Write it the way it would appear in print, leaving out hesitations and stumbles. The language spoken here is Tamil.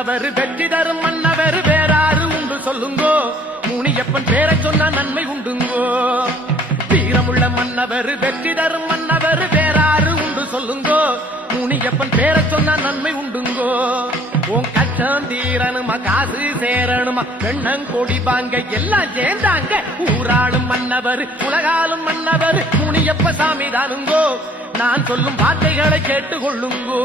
மன்னவர் வெற்றி தரும் மன்னவர் வேறாறு உண்டு சொல்லுங்கோ. முனியப்பன் பேரை சொன்னா நன்மை உண்டுங்கோ. வீரமுள்ள மன்னவர் வெற்றி தரும் மன்னவர் வேறாறு உண்டு சொல்லுங்கோ. முனியப்பன் பேரை சொன்னா நன்மை உண்டுங்கோ. உன் கச்சம் தீரணுமா காசு சேரணுமா வெண்ணங்கொடி பாங்க எல்லாம் சேர்ந்தாங்க. ஊராளும் மன்னவர் உலகாலும் மன்னவர் முனியப்ப சாமி தானுங்கோ. நான் சொல்லும் வார்த்தைகளை கேட்டுக்கொள்ளுங்கோ.